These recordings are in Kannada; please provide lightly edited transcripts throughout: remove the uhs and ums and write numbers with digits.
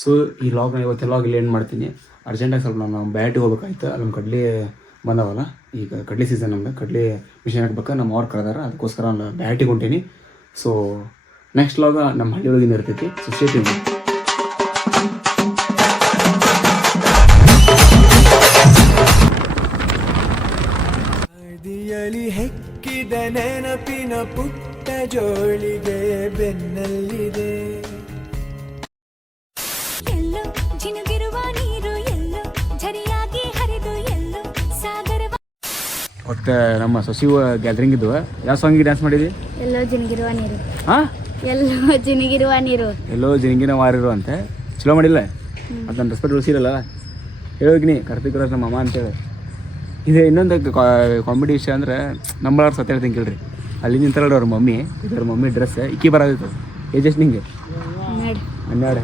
ಸೊ ಈ ಲಾಗ್ ನಾನು ಇವತ್ತು ಲಾಗ್ ಇಲ್ಲಿ ಏನು ಮಾಡ್ತೀನಿ. ಅರ್ಜೆಂಟಾಗಿ ಸ್ವಲ್ಪ ನಾನು ಬ್ಯಾಟಿಗೆ ಹೋಗ್ಬೇಕಾಯ್ತು. ಅಲ್ಲಿ ನಮ್ಮ ಕಡ್ಲಿ ಬಂದವಲ್ಲ, ಈಗ ಕಡ್ಲಿ ಸೀಸನ್ ನಮ್ದು, ಕಡ್ಲಿ ಮಿಷನ್ ಹಾಕ್ಬೇಕು. ನಮ್ಮ ಅವ್ರು ಕರೆದಾರ, ಅದಕ್ಕೋಸ್ಕರ ನಾನು ಬ್ಯಾಟಿಗೆ ಹೊಂಟೀನಿ. ಸೊ ನೆಕ್ಸ್ಟ್ ಲಾಗ ನಮ್ಮ ಹಳ್ಳಿ ಒಳಗಿಂದ ಇರ್ತೈತಿ. ಸೊ ಸ್ಟೇ ಹೆಕ್ಕಿದ ನೆನಪಿನ ಪುಟ್ಟ ಜೋಳಿಗೆ ಬೆನ್ನಲ್ಲಿದೆ. ಎಲ್ಲೋ ಜಿನುಗಿರುವ ನೀರು, ಎಲ್ಲೋ ಝರಿಯಾಗಿ ಹರಿದು, ಎಲ್ಲೋ ಸಾಗರ. ಒಟ್ಟು ನಮ್ಮ ಸೊಸಿವ ಗ್ಯಾದರಿಂಗ್ ಇದ್ವು. ಯಾವ ಸಾಂಗಿಗೆ ಡ್ಯಾನ್ಸ್ ಮಾಡಿದ್ವಿ? ಎಲ್ಲೋ ಜಿನುಗಿರುವ ನೀರು. ಹಾಂ, ಎಲ್ಲೋ ಜಿನುಗಿರುವ ನೀರು, ಎಲ್ಲೋ ಜಿನಿಗಿನ ವಾರಿರು ಅಂತೆ. ಚಲೋ ಮಾಡಿಲ್ಲ, ಅದನ್ನ ರೆಸ್ಪೆಕ್ಟ್ ಉಳಿಸಿರಲ್ಲ. ಹೇಳೋಗಿನಿ ಕಾರ್ತಿಕ್ ರಾಜ್ ನಮ್ಮ ಅಮ್ಮ ಅಂತೇಳಿ. ಇದು ಇನ್ನೊಂದು ಕಾಮಿಡಿ ವಿಷಯ ಅಂದ್ರೆ ನಂಬಳವ್ರು ಸತ್ಯ ಹೇಳ್ತೀನಿ ಕೇಳ್ರಿ. ಅಲ್ಲಿ ನಿಂತರಲ್ಲ ಅವ್ರ ಮಮ್ಮಿ, ಇದ್ರ ಮಮ್ಮಿ ಡ್ರೆಸ್ ಇಕ್ಕಿ ಬರೋದಿತ್ತು. ಏಜ್ ಎಷ್ಟು ನಿಂಗೆ? 12.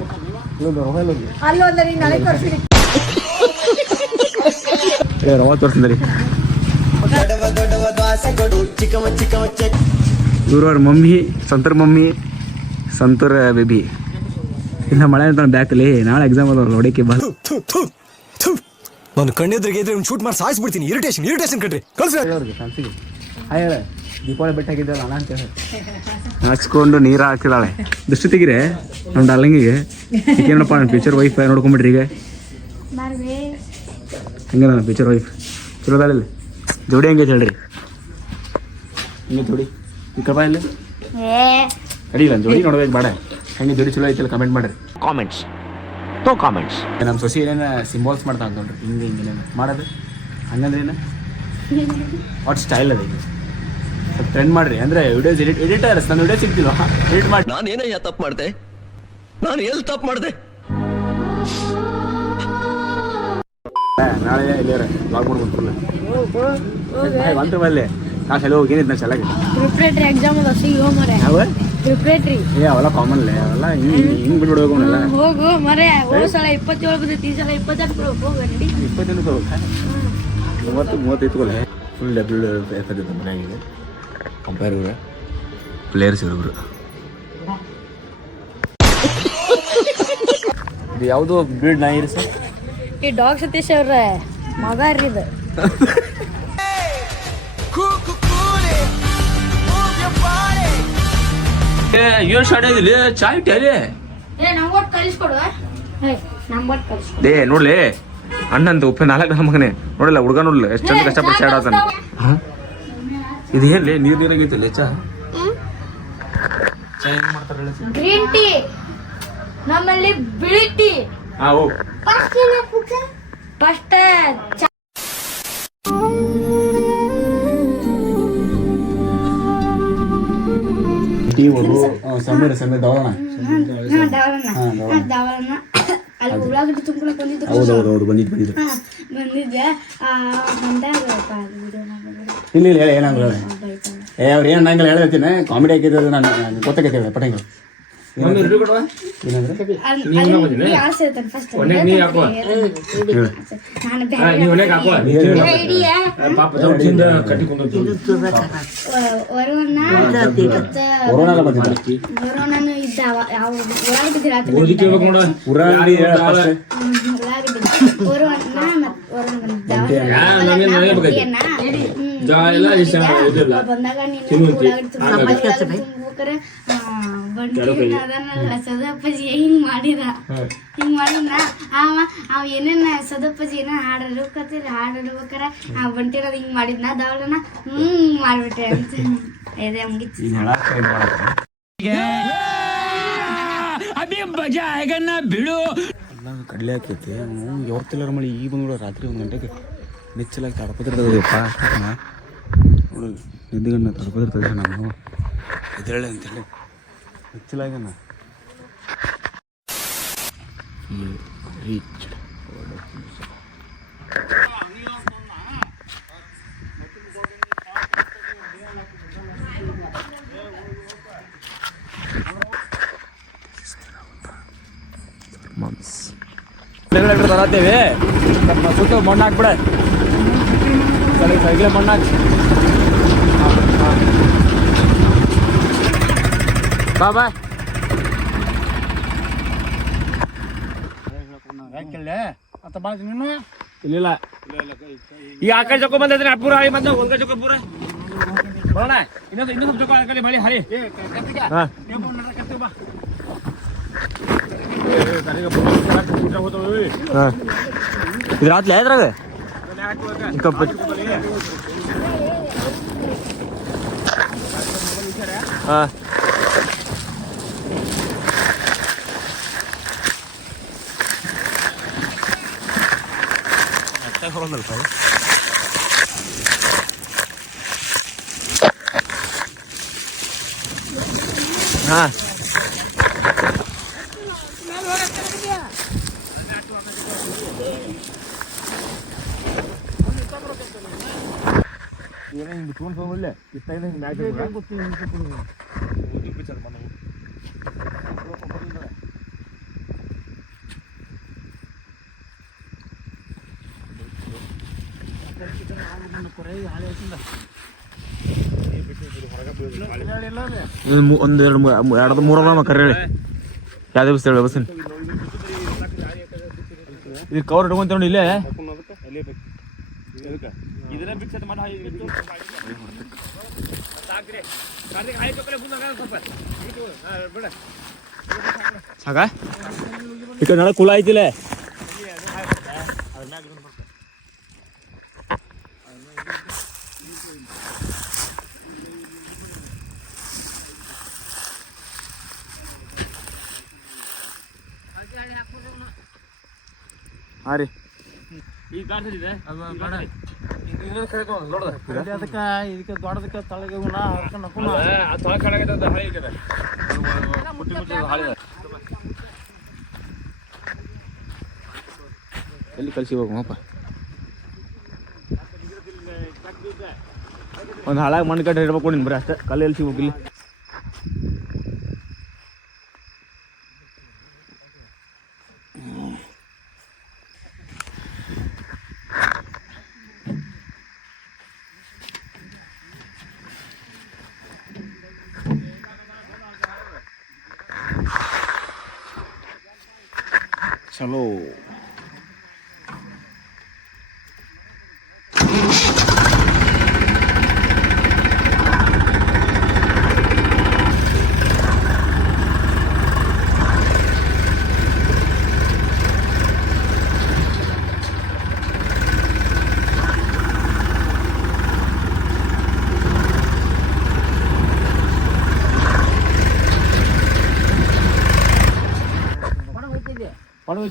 ರವ ತೋರಿಸಿದ್ರಿ. ಇವ್ರು ಅವ್ರ mummy, santoor mummy, santoor baby. ಇಲ್ಲ ಮಳೆ ಅಂತ ಬ್ಯಾಕಲ್ಲಿ ನಾಳೆ ಎಕ್ಸಾಮ್ ಅದ ನೋಡಕ್ಕೆ ಬಾ. ನಾನು ಕಣ್ಣೆದ್ರಿಗೆ ಇದ್ರೆ ಶೂಟ್ ಮಾಡಿ ಸಾಯಿಸ್ಬಿಡ್ತೀನಿ. ಇರಿಟೇಷನ್ ಕಣ್ರಿ. ಅವ್ರಿಗೆ ಫ್ಯಾನ್ಸಿಗೆ ಹಾಯ್ ಹೇಳ. ದೀಪಾವಳಿ ಬೆಟ್ಟ ಆಗಿದ್ದಲ್ಲ ಅಣ್ಣ ಅಂತ ಹೇಳಿ ಹಚ್ಕೊಂಡು ನೀರು ಹಾಕಿದಾಳೆ. ದೃಷ್ಟಿ ತೆಗಿರೆ ನಮ್ಮ ಡಾರ್ಲಿಂಗಿಗೆ. ಏನಪ್ಪ ನನ್ನ ಫ್ಯೂಚರ್ ವೈಫ್ ನೋಡ್ಕೊಂಬಿಡ್ರಿ. ಈಗ ಹಂಗೆ ನನ್ನ ಫ್ಯೂಚರ್ ವೈಫ್ ಚಲೋದಾಳಿಲ್ಲ. ಜೋಡಿ ಹಂಗೆ ಹೇಳ್ರಿ, ಹಿಂಗೆ ಜೋಡಿ ಈ ಕಬಾ ಇಲ್ಲ ಅಡಿಲ್ಲ. ಜೋಡಿ ನೋಡ್ಬೇಕು ಬೇಡ, ಹಂಗೆ ಜೋಡಿ ಚಲೋ ಐತಿಲ್ಲ ಕಮೆಂಟ್ ಮಾಡಿರಿ. ಕಾಮೆಂಟ್ಸ್ ನಮ್ಮ ಸೊಸಿ ಏನೇನು ಸಿಂಬಾಲ್ಸ್ ಮಾಡ್ತಾ ಅಂತ ನೋಡ್ರಿ. ಹಿಂಗೆ ಏನೇನು ಮಾಡೋದು ಹಂಗಂದ್ರೆ ಏನು ವಾಟ್ ಸ್ಟೈಲ್ ಅದ. ಈಗ ಸ್ವಲ್ಪ ಟ್ರೆಂಡ್ ಮಾಡಿರಿ. ಅಂದರೆ ವಿಡಿಯೋಸ್ ಎಡಿಟರ್ಸ್ ನನ್ನ ವಿಡಿಯೋ ಸಿಗ್ತಿಲ್ಲ, ಎಡಿಟ್ ಮಾಡಿ. ನಾನು ಏನಯ್ಯ ತಪ್ಪು ಮಾಡಿದೆ? ನಾನು ಎಲ್ಲಿ ತಪ್ಪು ಮಾಡಿದೆ? ನಾಳೆ ಇಲ್ಲಿಯಾರ ಲಾಗ್ ಮಾಡ್ಕೊಂಡು ಫುಲ್ ಬಂತು ಬಲ್ಲೆ. ನಾ ಸಲ ಹೋಗೇನಿದ್ ನಾ ಚೆನ್ನಾಗಿ ಪ್ರಿಪ್ರೇಟರಿ ಎಕ್ಸಾಮ್ ಅದ ಸಿಗೋ ಮರೆ. ಯಾವ ಪ್ರಿಪ್ರೇಟರಿ ಅವೆಲ್ಲ ಕಾಮನ್ ಅಲ್ಲೇ, ಅವೆಲ್ಲ ಹಿಂಗೆ ಬಿಟ್ಬಿಡ್ಬೇಕು. ಅವನ್ನೆಲ್ಲ ಹೋಗು ಮರೆ. ಹೋದ ಸಲ 27 ಬಂದೈತಿ, ಈ ಸಲ 28 ಹೋಗ ನಡಿ. 20 30 ಕೊಲೆ ಫುಲ್ ಡಬ್ಲ್ಯೂ ಎಫ್ ಇರ್ತೈತೆ ಮನೆಯಾಗಿದೆ. ಕಂಪೇರ್ ಇವ್ರೆ ಪ್ಲೇಯರ್ಸ್ ಇವ್ರಿಬ್ರು. ಇದು ಯಾವುದೋ ಬ್ರೀಡ್ ನಾಯಿ ಇರಿ ಸರ್. ಈ ಡಾಗ್ ಸತೀಶ್ ಅವ್ರ ಮಗ ರೀ ಇದು. ಏನು ಸ್ಟಾರ್ಟ್ ಆಗಿಲ್ಲ ಚಾಯ್ ಟೇಲಿ. ಏ ನೋಡ್ಲಿ ಅಣ್ಣಂತ ಉಪ್ಪೆ 4 ನನ್ನ ಮಗನೇ ನೋಡಿಲ್ಲ. ಹುಡುಗ ನೋಡ್ಲಿ ಎಷ್ಟು ಚಂದ ಕಷ್ಟಪಟ್ಟು ಚಾಡ್ ಆತಾನೆ. ಇದು ಏನ್ಲಿ ನೀರ್ ನೀರಾಗೈತಿಲ್ಲ ಚಾ ಹೆಂಗ್ ಮಾಡ್ತಾರ? ಗ್ರೀನ್ ಟೀ ನಮ್ಮಲ್ಲಿ ಬಿಳಿ ಟೀ. ಫಸ್ಟ್ ಸಮೀರ ದವಲಣ ಅಲ್ಲಿ ಉಳ್ಳಾಗಡ್ಡಿ ತುಂಬ್ಕೊಳಕ್ ಬಂದಿದ್ರು. ಹೌದೌದು ಬಂದಿದ್ದೆ ಬಂದಾಗ ಇಲ್ಲ ಏನಾಗಲ್ಲ. ಅವ್ರು ಏನು ನಂಗೆ ಹೇಳ್ತೀನಿ ಕಾಮಿಡಿ ಹಾಕಿದ್ದು ನಾನು ಗೊತ್ತಾಗೈತೆ ಪಟಂಗ. ಸದಪ್ಪಜಿ ಹಿಂಗ್ ಮಾಡಿದ ಅವ ಏನೇನ ಸದಪ್ಪಜಿ ಏನ ಹಾಡಿರ್ಬೇಕತ್ತೀರಿ. ಹಾಡಿರ್ಬೇಕಾರ ಆ ಬಂಟಿರೋದು ಹಿಂಗ್ ಮಾಡಿದ್ನ ದವಳನ ಮಾಡ್ಬಿಟ್ಟೆ ಅಂತ ಇದೆ ಮುಗಿತು. ಕಡ್ಲೆ ಹಾಕೈತಿ ಯಾವತ್ತಿಲ್ಲಾರ ಮಳಿ. ಈಗ ಬಂದ್ಬಿಡ ರಾತ್ರಿ 1 ಗಂಟೆಗೆ ನಿಚ್ಚಲಾಗಿ ತಡಪದಿರ್ತದಪ್ಪ. ನೋಡಲ್ಲ ನಿದ್ದುಗಣ್ಣ ತಡಪದಿರ್ತದೆ. ನಾನು ಎದ್ದೇಳೆ ಅಂತೇಳಿ ನಿಚ್ಚಲಾಗನ ರೀಚ್ ತರತ್ತೇವೆ. ಸುತ್ತ ಮಣ್ಣು ಹಾಕ್ಬಿಡ, ಸೈಡ್ಗೆ ಮಣ್ಣು ಹಾಕಿ. ಬಾ ಇಲ್ಲ ಈ ಆ ಕಡೆ ಜೊಕೊ ಬಂದಿದ್ರೆ ಪೂರ ಹಾಳಿ ಬಂದ ಒಂದ್ ಜೊಕೊ ಪೂರ ಬರೋಣ ಇನ್ನೊಂದು ಸ್ವಲ್ಪ ಜೊಕೊ ಆ ಕಡೆ ಮಳಿ ಹಾಳಿ ಇದು ರಾತ್ರಿ ಯಾವ್ದ್ರಾಗ ಹಾಂ ಹಾಂ ಒಂದು ಎರಡು ಮೂರು ಕರೆ ಹೇಳಿ ಯಾವ್ದು ಬಸ್ ಹೇಳಿ ಬಸ್ಸಿನ ಇದು ಕವರ್ ಇಟ್ಕೊಂತ ನೋಡಿ ಇಲ್ಲೇ ಸಾಕ ಈ ಕಡೆ ನಡ ಕುಲ ಐತಿಲ್ಲ ಹಾಂ ರೀ ಈಗ ಕಾಣ್ತಿದೆ ಅದಕ್ಕೆ ಇದಕ್ಕೆ ದೊಡ್ಡದಕ್ಕೆ ತಳಗೆ ಎಲ್ಲಿ ಕಳಿಸಿ ಹೋಗಪ್ಪ ಒಂದು ಹಾಳಾಗಿ ಮಣ್ಣು ಕಟ್ಟೆ ಇಡ್ಬೇಕು ನಿನ್ ಬರೀ ಅಷ್ಟೇ ಕಲ್ಲು ಎಲ್ಲಿ ಸಿಗ್ಬೇಕು ಇಲ್ಲಿ ಚಲೋ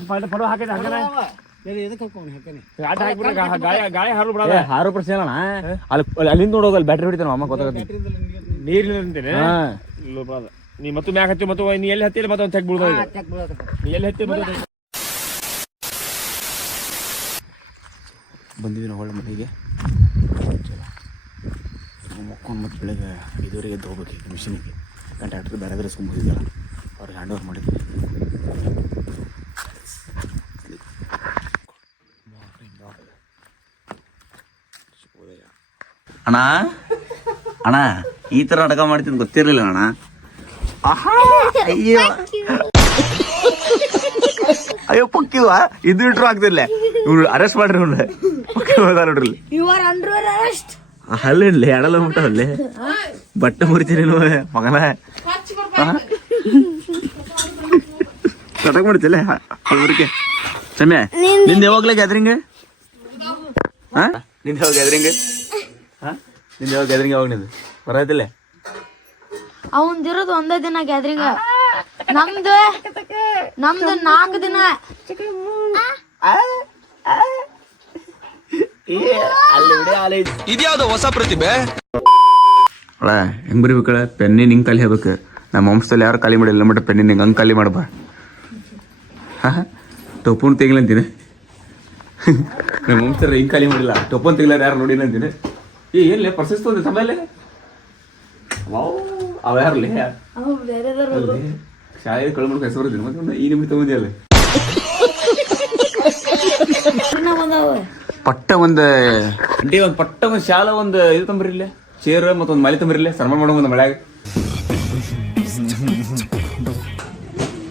ಪಡವ ಹಾಕಿದ ಹಾರು ಪ್ರಶ್ನೆ ಅಣ್ಣ ಅಲ್ಲಿ ಅಲ್ಲಿಂದ ನೋಡೋಗಲ್ಲ ಬ್ಯಾಟ್ರಿ ಹೊಡಿತಾನ ಅಮ್ಮ ಗೊತ್ತಾಗುತ್ತೆ ನೀರಿನ ಅಂತೇನೆ ನೀ ಮತ್ತು ಮ್ಯಾಕ್ ಹಚ್ಚಿ ಮತ್ತು ನೀ ಎಲ್ಲಿ ಹತ್ತಿರ ಮತ್ತೆ ತೆಗ್ ಬೀಳ್ದ ನೀ ಎಲ್ಲಿ ಹತ್ತಿ ಬಂದಿವಿ ನಾವು ಒಳ್ಳೆ ಮನೆಗೆ ಮಕ್ಕೊಂಡು ಮತ್ತು ಬೆಳಗ್ಗೆ 5:30 ಎದ್ದು ಹೋಗ್ಬೇಕು ಮಿಷಿನಿಗೆ ಟ್ಯಾಕ್ಟ್ರ್ ಬೇರೆ ಬೇರೆ ಸ್ಕೊಂಬೋದಿದ್ದಲ್ಲ ಅವ್ರಿಗೆ ಹ್ಯಾಂಡ್ ಓವರ್ ಮಾಡಿದ್ವಿ ಅಣ್ಣ ಅಣ್ಣ ಈ ಥರ ನಾಟಕ ಮಾಡ್ತೀನಿ ಗೊತ್ತಿರಲಿಲ್ಲ ಅಣ್ಣ. ಅಯ್ಯೋ ಅಯ್ಯೋ ಪಕ್ಕಿವ ಇದು ಇಟ್ರು ಆಗ್ತಿರ್ಲ ಇವ್ರು ಅರೆಸ್ಟ್ ಮಾಡ್ರಿ ಇವ್ನ ಪಕ್ಕಿ ಹೋದ ನೋಡ್ರಿ ಅಲ್ಲೇ ಎಡಲ್ಲ ಮುಟ್ಟವಲ್ಲೇ ಬಟ್ಟೆ ಮುರಿತೀನಿ ಮಗನ ನಾಟಕ ಮಾಡ್ತಿಲ್ಲ ಅವ್ರಿಗೆ ಸಮಯ ನಿಂದ ಯಾವಾಗ್ಲೇ ಗ್ಯಾದ್ರಿಂಗ್ ಹಾ ನಿಂದ ಯಾವಾಗ ಗ್ಯಾದ್ರಿಂಗ್ ನಿಂದ ಯಾವಾಗ ಗ್ಯಾದ್ರಿಂಗ್ ಯಾವಾಗ ನಿಂದು ಬರತ್ತಿಲ್ಲ ಅವಂದಿರೋದು ಒಂದೇ ದಿನ ಗ್ಯಾದ್ರಿಂಗ್ ನಮ್ದು 4 ದಿನ ಇದ್ಯಾವ್ದು ಹೊಸ ಪ್ರತಿಭೆ ಹೆಂಗ್ ಬರಿಬೇಕಳ ಪೆನ್ನಿನ ಹಿಂಗ್ ಖಾಲಿ ಆಗ್ಬೇಕು ನಮ್ಮ ವಂಶದಲ್ಲಿ ಯಾರು ಖಾಲಿ ಮಾಡಿಲ್ಲ ಮಟ್ಟ ಪೆನ್ನಿನ ಹಿಂಗೆ ಹಂಗೆ ಖಾಲಿ ಮಾಡಬಾ ಟೊಪ್ಪನ್ ತೆಗಿಲ್ಲ ಅಂತೀನಿ ನಮ್ಮ ವಂಶದಲ್ಲಿ ಹಿಂಗೆ ಖಾಲಿ ಮಾಡಿಲ್ಲ ಟೊಪ್ಪನ್ ತೆಗಿಲಾರ ಯಾರು ನೋಡಿಲ್ಲ ಅಂತೀನಿ ಏನ್ಲೇ ಪರ್ಸೆಸ್ ತೊಂದ್ರೆ ಸಮಯಲ್ಲೇ ಅವ ಯಾರಲ್ಲೇ ಶಾಲೆ ಕಳು ಮಾಡ್ಕೊಂಡು ಹೆಸರು ಬರ್ತೀನಿ ಮತ್ತೆ ಈ ನಿಮಿಷ ತಗೊಂಡಿಲ್ಲ ಪಟ್ಟ ಒಂದು ಅಂಟಿ ಒಂದು ಪಟ್ಟ ಒಂದು ಶಾಲ ಒಂದು ಇದು ತಂಬರಿಲ್ಲ ಚೇರ್ ಮತ್ತೊಂದು ಮಳೆ ತಂಬರಿಲ್ಲ ಸನ್ಮಾನ ಮಾಡೋ ಒಂದು ಮಳೆಯಾಗ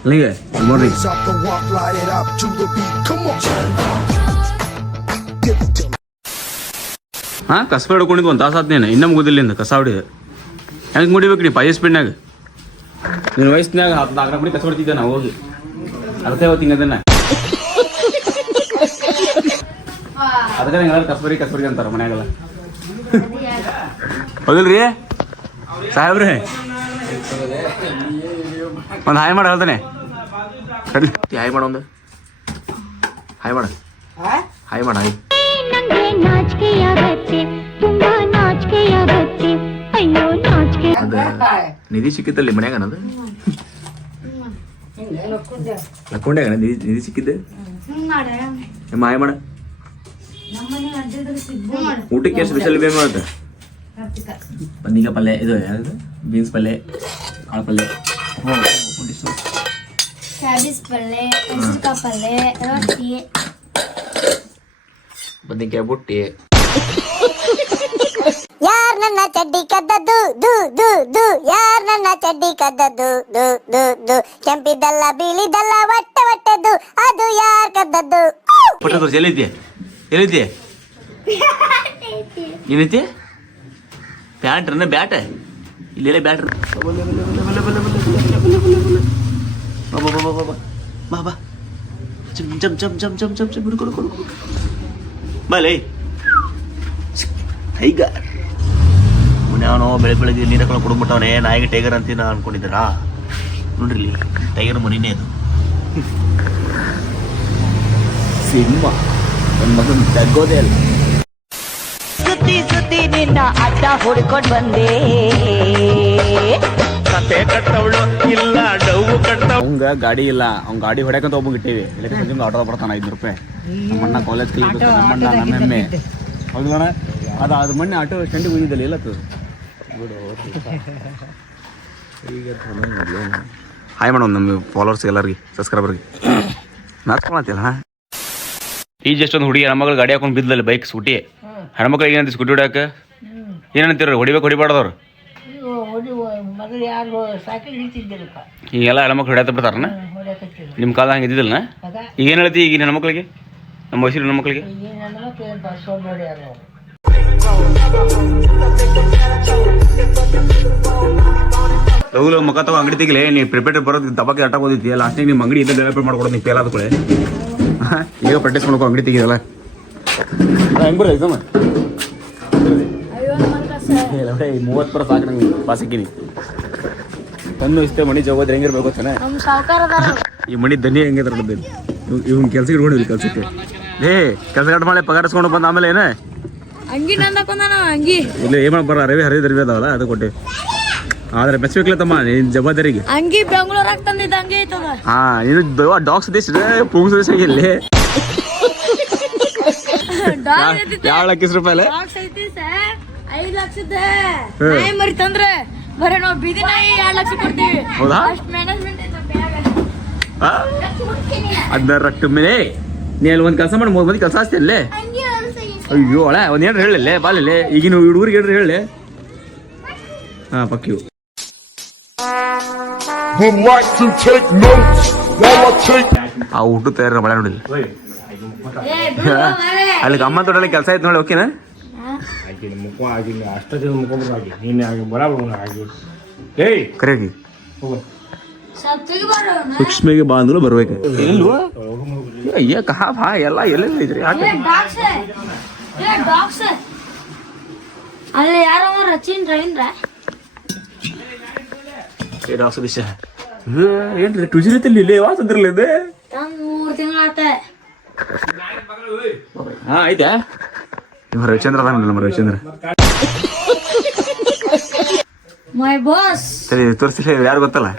ಅಲ್ಲಿಗೆ ನೋಡ್ರಿ Stop the walk, light it up to the beat. Come on. ಹಾಂ ಕಸ ಹಿಡ್ಕೊಂಡಿದ್ದು ಒಂದು ತಾಸು ಆದ್ನೇನು ಇನ್ನೂ ಮುಗುದಿಲ್ಲಿಂದ ಕಸ ಹೊಡಿದೆ ಹೆಂಗೆ ಮುಡಿಬೇಕು ನೀ 5 ಸ್ಪೀಡ್ನಾಗ ನಿನ್ನ ವಯಸ್ಸಿನಾಗ 14 ಮಣಿ ಕಸ ಹೊಡಿತಿದ್ದೆ ನಾವು ಹೋಗಿ ಅರ್ಥ ಇವತ್ತು ಹಿಂಗದನ್ನ ಅದಕ್ಕೆ ನಂಗೆ ಎಲ್ಲರೂ ಕಸ್ಬರಿ ಅಂತಾರೆ ಮನ್ಯಾಗೆಲ್ಲ ಹೌದಿಲ್ರಿ ಸಾಹೇಬ್ರಿ ಒಂದು ಹಾಯ್ ಮಾಡ ಹೇಳ್ತಾನೆ ಹಾಯ್ ಮಾಡ ಒಂದು ಹಾಯ್ ಮಾಡ ಹಾಯ್ ಮಾಡ ಹಾಯ್ ನಿಧಿ ಸಿಕ್ಕಿತ್ತಲ್ಲಿ ಮನ್ಯಾಗ ಅನ್ನೋದು ಲಕ್ಕೊಂಡ್ಯಾಗ ನಿಧಿ ಸಿಕ್ಕಿದ್ದೆ ನಿಮ್ಮ ಹಾಯ್ ಮಾಡ ಊಟಕ್ಕೆ ಸ್ಪೆಷಲ್ ಬೇಗ ಮಾಡುತ್ತೆ ಬನ್ನಿಕಾಯಿ ಪಲ್ಯ ಇದು ಯಾವುದು ಬೀನ್ಸ್ ಪಲ್ಯ ಕಾಳು ಪಲ್ಯ ಕ್ಯಾಬೇಜ್ ಪಲ್ಯ ಮೆಣಸಿನಕಾಯಿ ಪಲ್ಯ ರೊಟ್ಟಿ ಬದ್ನಿಕಾಯಿ ಬುಟ್ಟಿ ಯಾರ್ ನನ್ನ ಚಡ್ಡಿ ಕದ್ದದ್ದು ದು ದು ದು ಯಾರ್ ನನ್ನ ಚಡ್ಡಿ ಕದ್ದದ್ದು ದು ದು ದು ಕೆಂಪಿದ್ದಲ್ಲ ಬೀಳಿದ್ದಲ್ಲ ಹೊಟ್ಟೆ ಹೊಟ್ಟೆದ್ದು ಅದು ಯಾರ್ ಕದ್ದದ್ದು ಪಟ್ಟ ತೋರಿಸಿ ಎಲ್ಲಿದ್ದೆ ಏನೈತಿ ಬ್ಯಾಟ್ರನ್ನ ಬ್ಯಾಟ ಇಲ್ಲೆಲ್ಲ ಬ್ಯಾಟ್ರ ಬಾ ಬಾ ಜಮ್ ಜಮ್ ಜಮ್ ಜಮ್ ಜಮ್ ಜಮ್ ಜಮ್ ಕೊಡು ಬಾಲೇ ಟೈಗರ್ ಅವನು ಬೆಳಗ್ಗೆ ನೀರು ಹಾಕೊಂಡು ಕೊಡ್ಬಿಟ್ಟವನೇ ನಾಯಿಗೆ ಟೈಗರ್ ಅಂತ ನಾ ಅನ್ಕೊಂಡಿದ್ದೀರಾ ನೋಡ್ರಿ ಟೈಗರ್ ಮರಿನೇ ಅದು ಸಿಂಹ ನನ್ನ ಮಗನ ತಗ್ಗೋದೇ ಅಲ್ಲ ಸುತ್ತಿ ಸುತ್ತಿ ನಿನ್ನ ಅಡ್ಡ ಹುಡ್ಕೊಂಡ್ ಬಂದೆ ಕತೆ ಕಟ್ಟವಳು ಇಲ್ಲ ಡೌ ಕಟ್ಟ ಅವಂಗ ಗಾಡಿ ಇಲ್ಲ ಅವ್ನ ಗಾಡಿ ಹೊಡ್ಯಾಕಂತ ಒಬ್ಬಂಗೆ ಇಟ್ಟೇವಿ ಇಲ್ಲಕ್ಕೆ ಆಟೋ ಬರ್ತಾನೆ 500 ರೂಪಾಯಿ ನಮ್ಮಣ್ಣ ಕಾಲೇಜ್ ಕಲಿಬೇಕು ನಮ್ಮಣ್ಣ ನಮ್ಮೆಮ್ಮೆ ಹೌದಣ್ಣ ಅದು ಮೊನ್ನೆ ಆಟೋ ಸ್ಟ್ಯಾಂಡಿಗೆ ಹೋಗಿದ್ದಲ್ಲ ಎಲ್ಲತ್ತು ಹಾಯ್ ಮಾಡೋಣ ನಮ್ಮ ಫಾಲೋವರ್ಸ್ ಎಲ್ಲರಿಗೆ ಸಬ್ಸ್ಕ್ರೈಬರ್ಗೆ ನಾಚ್ಕೊಳತ್ತಿಲ್ಲ ಈಗ ಎಷ್ಟೊಂದು ಹುಡುಗಿ ಹೆಣ್ಮಕ್ಳು ಗಾಡಿ ಹಾಕೊಂಡು ಬಿದ್ದಲ್ಲ ಬೈಕ್ ಸ್ಕೂಟಿ ಹೆಣ್ಮಕ್ಳಿಗೆ ಏನಂತ ಸ್ಕೂಟಿ ಹೊಡ್ಯಾಕ ಏನಂತೀರ ಹೊಡಿಬಾರ್ದವ್ರು ಈಗೆಲ್ಲ ಹೆಣ್ಮಕ್ಳು ಹೊಡ್ಯಾತ ಬಿಡ್ತಾರನ ನಿಮ್ಮ ಕಾಲ ಹಂಗೆ ಇದ್ದಿದ್ದಲ್ಲ ಈಗ ಏನು ಹೇಳ್ತಿ ಈಗಿನ ಹೆಣ್ಮಕ್ಳಿಗೆ ನಮ್ಮ ವಯಸ್ಸಿನ ಹೆಣ್ಮಕ್ಳಿಗೆ ಲವ್ ಮಕ್ಕ ತಗೋ ಅಂಗಡಿ ತೆಗಿಲೆ ನೀ ಪ್ರಿಪೇರ್ ಬರೋದು ದಬ್ಬಕ್ಕೆ ಅಟ್ಟಾಗ ಓದಿತಿ ಲಾಸ್ಟಿಗೆ ನಿಮ್ಮ ಅಂಗಡಿ ಇಂದ ಡೆವಲಪ್ ಮಾಡ್ಕೊಡೋದು ನೀವು ಫೇಲ್ ಆದ್ಕೊಳ್ಳೆ ಈಗ ಪ್ರಾಕ್ಟೀಸ್ ಮಾಡ್ಕೋ ಅಂಗಡಿ ತೆಗಿದಲ್ಲ ಹೆಂಗ್ ಬರೋ ಎಕ್ಸಾಮ್ 30 ಸಾಕು ನಂಗೆ ಪಾಸ್ ಹಾಕಿನಿ ತನ್ನು ಇಷ್ಟೇ ಮಣಿ ಜಗೋದ್ರೆ ಹೆಂಗಿರ್ಬೇಕು ತಾನೆ ಈ ಮಣಿ ದನಿ ಹೆಂಗಿದ್ರ ಇವ್ನ ಕೆಲ್ಸ ಇಟ್ಕೊಂಡಿದ್ವಿ ಕೆಲ್ಸಕ್ಕೆ ಕೆಲಸ ಕಟ್ ಮಾಡಿ ಪಗಾರಿಸ್ಕೊಂಡು ಬಂದ ಆಮೇಲೆ ಏನೇ ಇಲ್ಲ ಏನ್ ಬರ ರವಿ ಹರಿದ ಅದಾವಲ್ಲ ಅದು ಕೊಟ್ಟೆ ಆದ್ರೆ ಮೆಚ್ಚಬೇಕಲ್ಲ ತಮ್ಮ ನಿನ್ ಜವಾಬ್ದಾರಿಗೆ ಅಂಗಿ ಬೆಂಗಳೂರಾಗ ತಂದಿದ್ದ ಅಂಗಿ ಐತದ ಹಾ ನೀನು ಡಾಗ್ ಸದೇಶ್ ಪೂಂಗ್ ಸದೇಶ್ ಆಗಿಲ್ಲ ಯಾವ 20 ರೂಪಾಯಿ 5 ಲಕ್ಷದ ನಾಯಿ ಮರಿ ತಂದ್ರೆ ಬರೀ ನಾವು ಬೀದಿ ನಾಯಿ 2 ಲಕ್ಷ ಕೊಡ್ತೀವಿ ಹೌದಾ ಮ್ಯಾನೇಜ್ಮೆಂಟ್ ಅದನ್ನ ರಟ್ಟು ಮೇಲೆ ನೀ ಅಲ್ಲಿ ಒಂದು ಕೆಲಸ ಮಾಡಿ 3 ಮಂದಿ ಕೆಲಸ ಹಚ್ತಿ ಅಲ್ಲೇ ಅಯ್ಯೋ ಅಳೆ ಒಂದು ಏನ್ರ ಹೇಳಲ್ಲೇ ಬಾಲಲ್ಲೇ ಈಗಿನ ಹುಡುಗರಿಗೆ ಹೇಳ್ರಿ ಹೇಳಿ ಹಾ ಪಕ್ಕಿವು ಆ ಊಟ ತಯಾರ ಮಳೆ ನೋಡಿಲ್ಲ ಅಲ್ಲಿ ಅಮ್ಮ ತೊಡಲಿ ಕೆಲಸ ಆಯ್ತು ನೋಡಿ ಓಕೆನಾ ಕರೆಯಾಗಿ ಸೂಕ್ಷ್ಮಿಗೆ ಬಾ ಅಂದ್ರು ಬರ್ಬೇಕು ಇಲ್ವಾ ಅಯ್ಯ ಕಹಾ ಭಾ ಎಲ್ಲ ಎಲ್ಲೆಲ್ಲ ಐತ್ರಿ ಅಲ್ಲಿ ಯಾರೋ ರಚಿನ್ ರವೀಂದ್ರ ಡಾಕ್ಟರ್ ದಿಶ ಏನ್ರಿ ಟುಜಿರತಿಲ್ಲಿ ಇಲ್ಲೇ ವಾಸ ಅಂದ್ರಲ್ಲ ಇದೆ 3 ತಿಂಗಳ ಆತ ಹಾ ಆಯ್ತಾ ನಿಮ್ಮ ರವಿಚಂದ್ರ ಅದಾನಲ್ಲ ನಮ್ಮ ರವಿಚಂದ್ರ ಮೈ ಬಾಸ್ ಸರಿ ತೋರಿಸಿಲ್ಲ ಯಾರು ಗೊತ್ತಲ್ಲ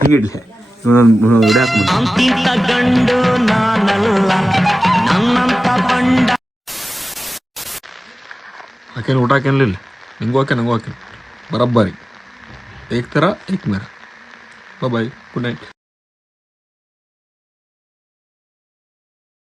ಹಿಂಗಿಡ್ಲಿ ವಿಡಿಯೋ ಹಾಕೇನು ಊಟ ಹಾಕೇನಿಲ್ಲ ನಿಂಗೂ ಹಾಕೆ ನಂಗೂ ಹಾಕೇನು ಬರಬ್ಬರಿ ಏಕ್ ತರ ಏಕ್ ಮೇರ ಬಾಯ್ ಗುಡ್ ನೈಟ್